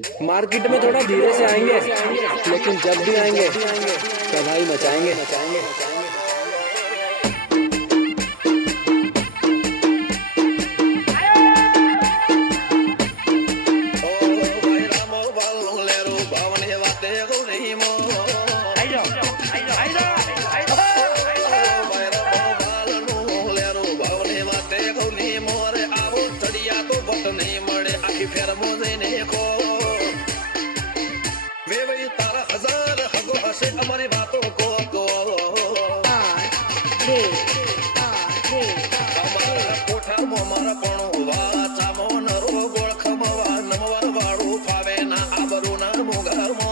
Market में थोड़ा धीरे से आएंगे, लेकिन जब भी आएंगे तबाही मचाएंगे। हमारी बातों को हमारा कोठा हमारा कोणो वाचा मोन रो गोळख मवा नमवर वाळू फावे ना आबरू ना मोगमो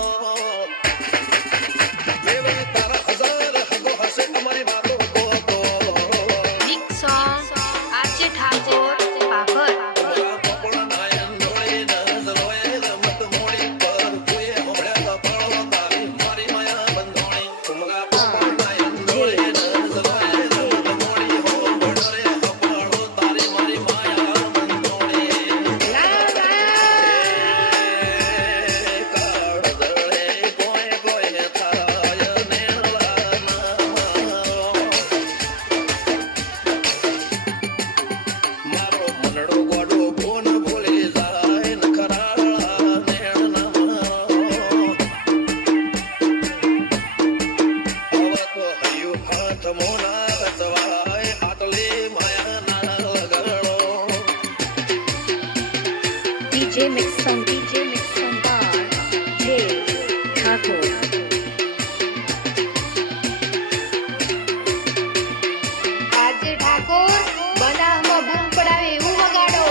वेवे तारा हजार हगो हसे हमारी बातों को Big song आरजे ठाकुर पापड़ DJ mix some bar J Thakur આજે ઠાકોર બનાવમાં બૂમ પડાવે એવું વગાડો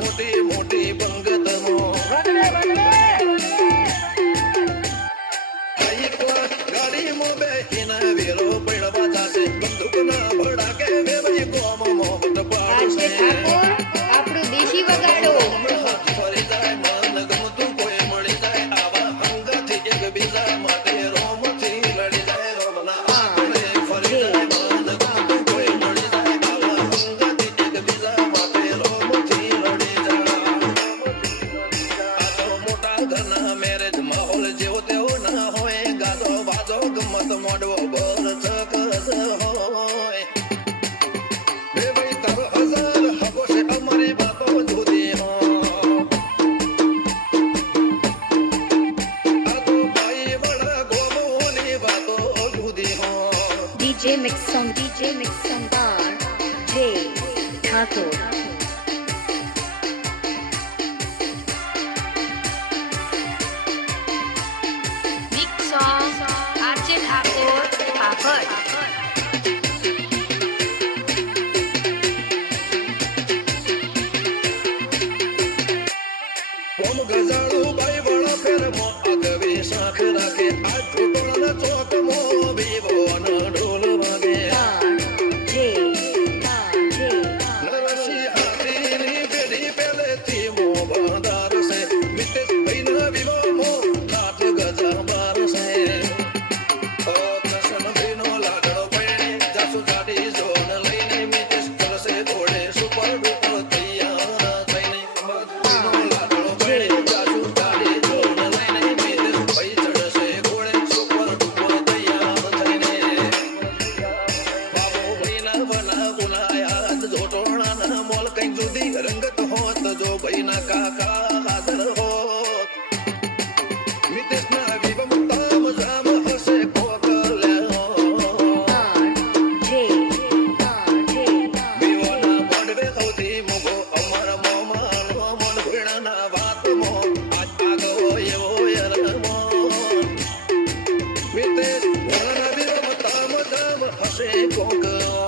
મોટી મોટી બંગત ગાડી મો બેહીના વેરો પડવા જાશે બંદૂક ના ભડાકે વેવી ગોમ મોહટ આજે ઠાકોર આપણું દેશી વગાડો ફરી જાય મન ગમતું કોઈ મળી જાય આવા અંગથી એક બીજા માટે રોમથી લડી જાય રોમના આપણે ફરી જાય મન ગમતું કોઈ મળી જાય આવા અંગથી એક બીજા માટે રોમથી લડી જાય આ તો મોટા ઘરના મેરેજ માહોલ જેવો તેવો ના હોય ગાજો બાજો ગમત મોડવો બર ચકસ હોય બે ભાઈ તારો હજાર હગો છે અમારી બાતો જુદી હો આ તો ભાઈ વડા ગોમોની બાતો જુદી હો DJ mix some bar J Thakur Big song RJ Thakur पापड़ કોમ ગજાળું ભાઈ વડા ફેર મો આગવી શાખ રાખે આ છોટોળના ચોક મો બીવો ન ઢોલ વાગે નરસી હાથીની પેઢી પહેલેથી મો બંધાર છે મિતેશ ભાઈના વિવો મો કાઠ ગજા બાર છે કૃષ્ણ ભાઈનો લાડડો પૈણે જાસુ ગાડી જોન લઈને મિતેશ ચલશે ઘોડે સુપર ડુપર તૈયાર થઈને મજૂરીનો લાડડો પૈણે જાસુ ગાડી જોન લઈને મિતેશ ભાઈ ચડશે ઘોડે સુપર ડુપર તૈયાર થઈને બાબો ભાઈના બના ગુલાયા જોટોણાના મોલ કંઈક જુદી રંગત હોત જો ભાઈના કાકા હાજર હોત મિતેશના વિવમ તામ જામ હશે કોકલ્યા વિવાના મોડવે સૌથી મોગો અમર મોમાનો મન ભીણાના વાતમો આજ આગો એવો યરમો મિતેશ ભોળાના વિવમ તામ જામ હશે કોકલ્યા